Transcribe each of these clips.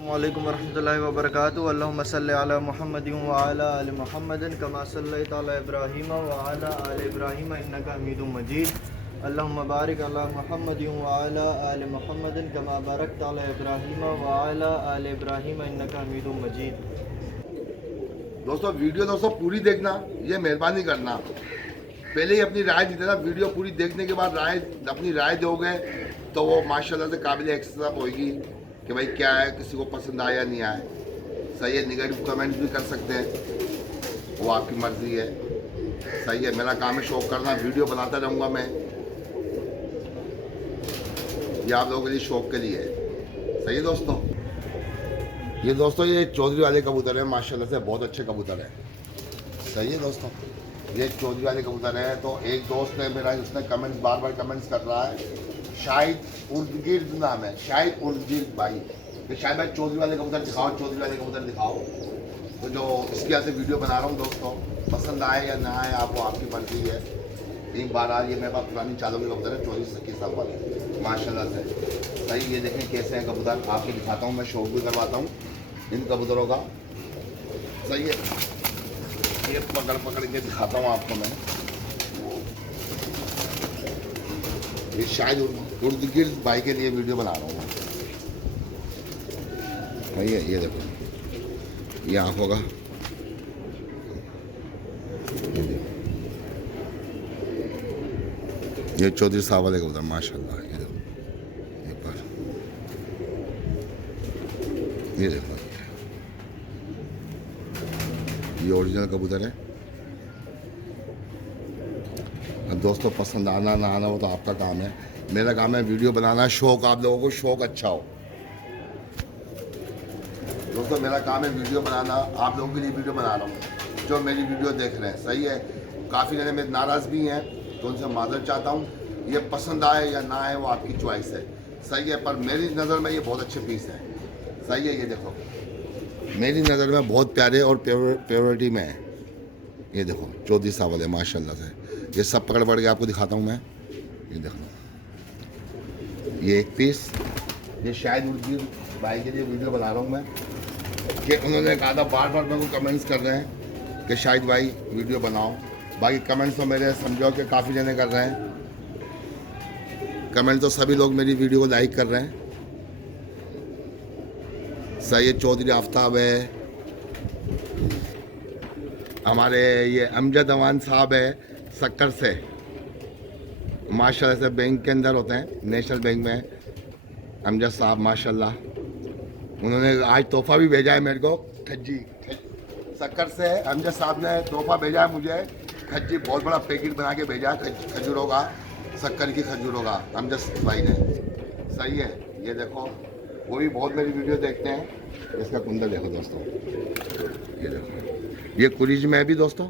अस्सलामुअलैकुम वरहमतुल्लाहि वबरकातुहू। अल्लाहुम्मा सल्लि अला मुहम्मदिन व अला आलि मुहम्मदिन कमा सल्लैता अला इब्राहीम व अला आलि इब्राहीम इन्नका हमीदुम मजीद। अल्लाहुम्मा बारिक अला मुहम्मदिन व अला आलि मुहम्मदिन कमा बारकता अला इब्राहीम व अला आलि इब्राहीम इन्नका हमीदुम मजीद। दोस्तों वीडियो पूरी देखना, ये मेहरबानी करना। पहले ही अपनी राय दी देना, वीडियो पूरी देखने के बाद अपनी राय दोगे तो वो माशाल्लाह से काबिल एक्सेप्ट होगी कि भाई क्या है, किसी को पसंद आया नहीं आया। सही है, निगेटिव कमेंट भी कर सकते हैं, वो आपकी मर्ज़ी है। सही है, मेरा काम है शौक करना, वीडियो बनाता रहूँगा मैं, ये आप लोगों के लिए शौक के लिए है। सही है दोस्तों। ये चौधरी वाले कबूतर है, माशाल्लाह से बहुत अच्छे कबूतर है। सही है दोस्तों, ये चौधरी वाले कबूतर है। तो एक दोस्त है मेरा, उसने कमेंट्स बार कमेंट्स कर रहा है, शाहिद उर्दगिर्द नाम है, शाहिद उर्दगिर्द भाई, कि शाहिद भाई चौधरी वाले कबूतर दिखाओ, चौधरी वाले कबूतर दिखाओ। तो जो इसके यहाँ से वीडियो बना रहा हूँ दोस्तों, पसंद आए या ना आए आप वो आपकी मर्जी है। एक बार आ रही है मेरे पास पुरानी चालों के कबूतर है, 24-21 साल वाले, माशाल्लाह से। सही, ये देखें कैसे हैं कबूतर, आपको दिखाता हूँ, मैं शौक भी करवाता हूँ इन कबूतरों का। सही है, ये पकड़ के दिखाता हूँ आपको मैं। ये शायद उर्दगिर्द भाई के लिए वीडियो बना रहा हूँ। सही है, ये देखो, ये आँखों का, ये चौधरी साहब वाले कबूतर माशाल्लाह। ये देखो, ये पर ये देखो, ये ओरिजिनल कबूतर है। अब दोस्तों पसंद आना ना आना वो तो आपका काम है, मेरा काम है वीडियो बनाना, शौक, आप लोगों को शौक अच्छा हो। दोस्तों मेरा काम है वीडियो बनाना, आप लोगों के लिए वीडियो बना रहा हूँ जो मेरी वीडियो देख रहे हैं। सही है, काफ़ी जने मेरे नाराज़ भी हैं तो उनसे माजरत चाहता हूँ। ये पसंद आए या ना आए वो आपकी चॉइस है। सही है, पर मेरी नज़र में ये बहुत अच्छे पीस है। सही है, ये देखो मेरी नज़र में बहुत प्यारे और प्योरिटी में है। ये देखो चौधरी साहब वाले माशाल्लाह से, ये सब पकड़ के आपको दिखाता हूँ मैं। ये देखो, ये एक पीस, ये शायद उर्दू भाई के लिए वीडियो बना रहा हूँ मैं, कि उन्होंने कहा था, बार मेरे को कमेंट्स कर रहे हैं कि शायद भाई वीडियो बनाओ। बाकी कमेंट्स तो मेरे समझो कि काफ़ी जने कर रहे हैं, कमेंट तो सभी लोग मेरी वीडियो को लाइक कर रहे हैं। सही है, चौधरी आफ्ताब है, हमारे ये अमजद अवान साहब है सक्कर से, माशाल्लाह से बैंक के अंदर होते हैं, नेशनल बैंक में अमजद साहब माशाल्लाह। उन्होंने आज तोहफ़ा भी भेजा है मेरे को, खज्जी सक्कर से अमजद साहब ने तोहफ़ा भेजा है मुझे, खज्जी बहुत बड़ा पैकेट बना के भेजा है खजूरों का, सक्कर की खजूरों का, अमजद भाई ने। सही है, ये देखो, वो भी बहुत मेरी वीडियो देखते हैं। इसका कुंडल देखो दोस्तों, ये देखो, ये कुरीज में है भी दोस्तों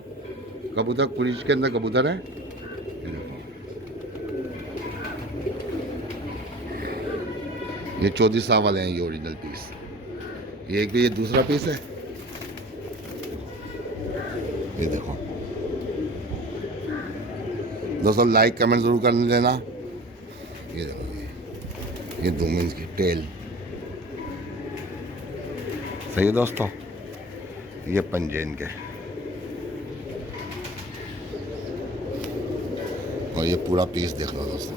कबूतर, कुरीज के अंदर कबूतर है। ये देखो, ये चौधरी साहब वाले हैं, ये ओरिजिनल पीस। ये एक भी, ये दूसरा पीस है। ये देखो दोस्तों, लाइक कमेंट ज़रूर कर लेना। ये देखो, ये 2 इंच की टेल। सही है दोस्तों, ये पंजे इनके, और ये पूरा पीस देख लो दोस्तों,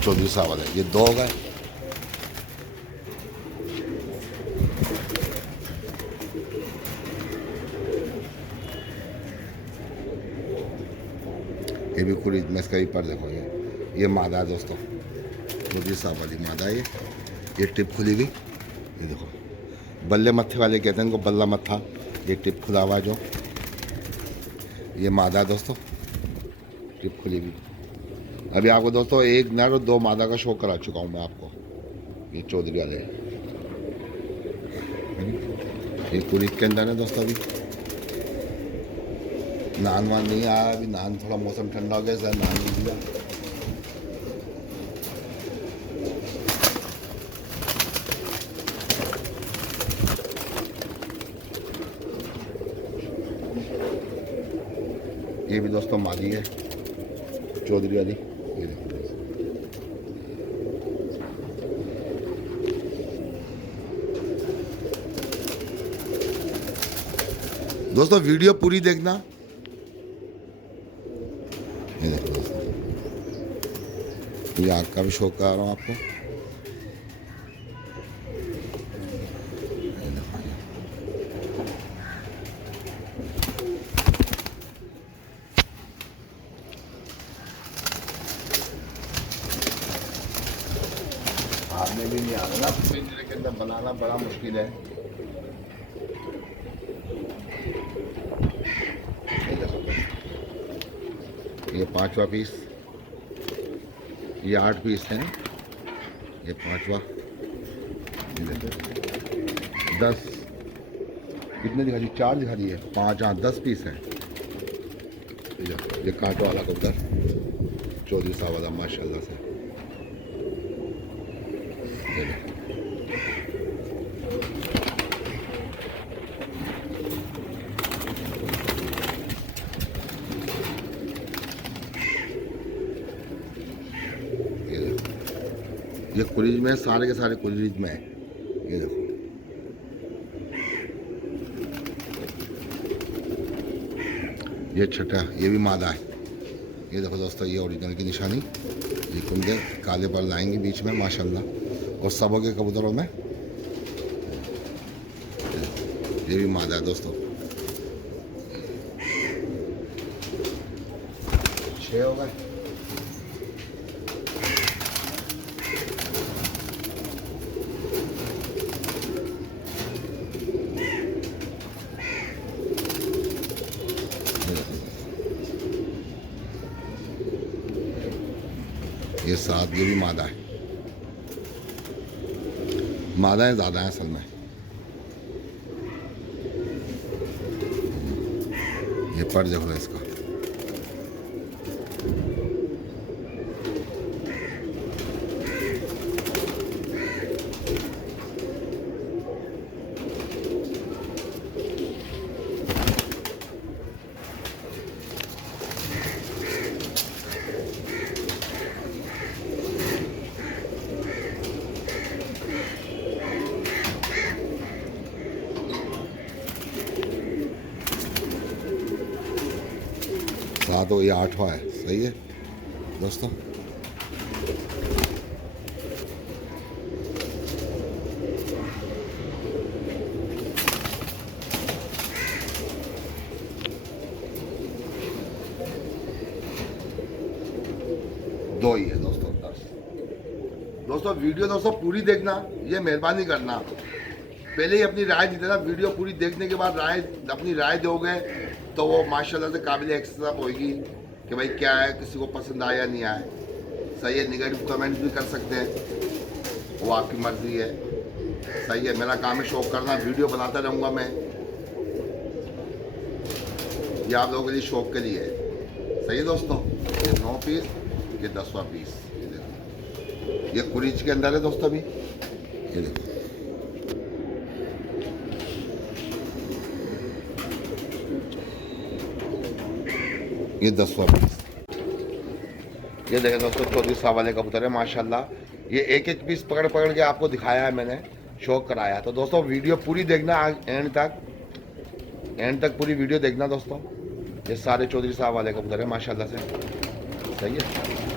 चौधरी साहब वाले। ये 2 गए, ये भी पूरी में इसका भी पर देखो, ये मादा है दोस्तों, चौधरी साहब वाली मादा है। ये टिप खुली हुई, ये देखो, बल्ले मत्थे वाले कहते हैं इनको, बल्ला मत्था, ये टिप खुला हुआ जो, ये मादा दोस्तों, टिप खुली हुई। अभी आपको दोस्तों 1 नर और 2 मादा का शो करा चुका हूँ मैं आपको। ये चौधरी वाले, ये पूरी के अंदर है दोस्तों। अभी नान वान नहीं आया, अभी नान, थोड़ा मौसम ठंडा हो गया, सर नान नहीं दिया। ये भी दोस्तों मादी है चौधरी वाली, ये देखो दोस्तों वीडियो पूरी देखना। ये देखो दोस्तों, ये आग का भी शौक करा रहा हूँ आपको। ये देखो, हाथ में भी नहीं आ रहा ना, पिंजरे के अंदर बनाना बड़ा मुश्किल है। ये 5वां पीस, ये 8 पीस हैं, ये 5वां, ये देखो 10, कितने दिखा दी? 4 दिखा दी है, 5 हाँ 10 पीस हैं। ये कांटो वाला कबूतर चौधरी साहब वाला माशाल्लाह से। ये देखो ये कुरीज में, सारे के सारे कुरीज में है। ये देखो ये छठा, ये भी मादा है। ये देखो दोस्तों, ये ओरिजिनल की निशानी, ये कुंदे काले पर लाएंगे बीच में माशाल्लाह, और सबों के कबूतरों में ये भी मादा है दोस्तों। 6 हो गए। ये 7, ये भी मादा है। मादाएं ज़्यादा हैं असल में। ये पर देखो इसका, सात हो, ये 8वां है। सही है दोस्तों। दो ही है दोस्तों। दोस्तों वीडियो दोस्तों पूरी देखना, ये मेहरबानी करना, पहले ही अपनी राय दी देना। वीडियो पूरी देखने के बाद अपनी राय दोगे तो वो माशाल्लाह से काबिल एक्सेप्ट होगी कि भाई क्या है, किसी को पसंद आया नहीं आया। सही है, नेगेटिव कमेंट्स भी कर सकते हैं, वो आपकी मर्ज़ी है। सही है, मेरा काम है शौक करना, वीडियो बनाता रहूँगा मैं, ये आप लोगों के लिए शौक के लिए है। सही है दोस्तों। ये 9 पीस, ये 10वां पीस। ये देखो, ये कुरीज के अंदर है दोस्तों अभी। ये देखो ये 10वां पीस। ये देखें दोस्तों, चौधरी साहब वाले कबूतर है माशाल्लाह। ये एक एक पीस पकड़ पकड़ के आपको दिखाया है मैंने, शौक कराया। तो दोस्तों वीडियो पूरी देखना, एंड तक पूरी वीडियो देखना दोस्तों। ये सारे चौधरी साहब वाले कबूतर है माशाल्लाह से। सही है।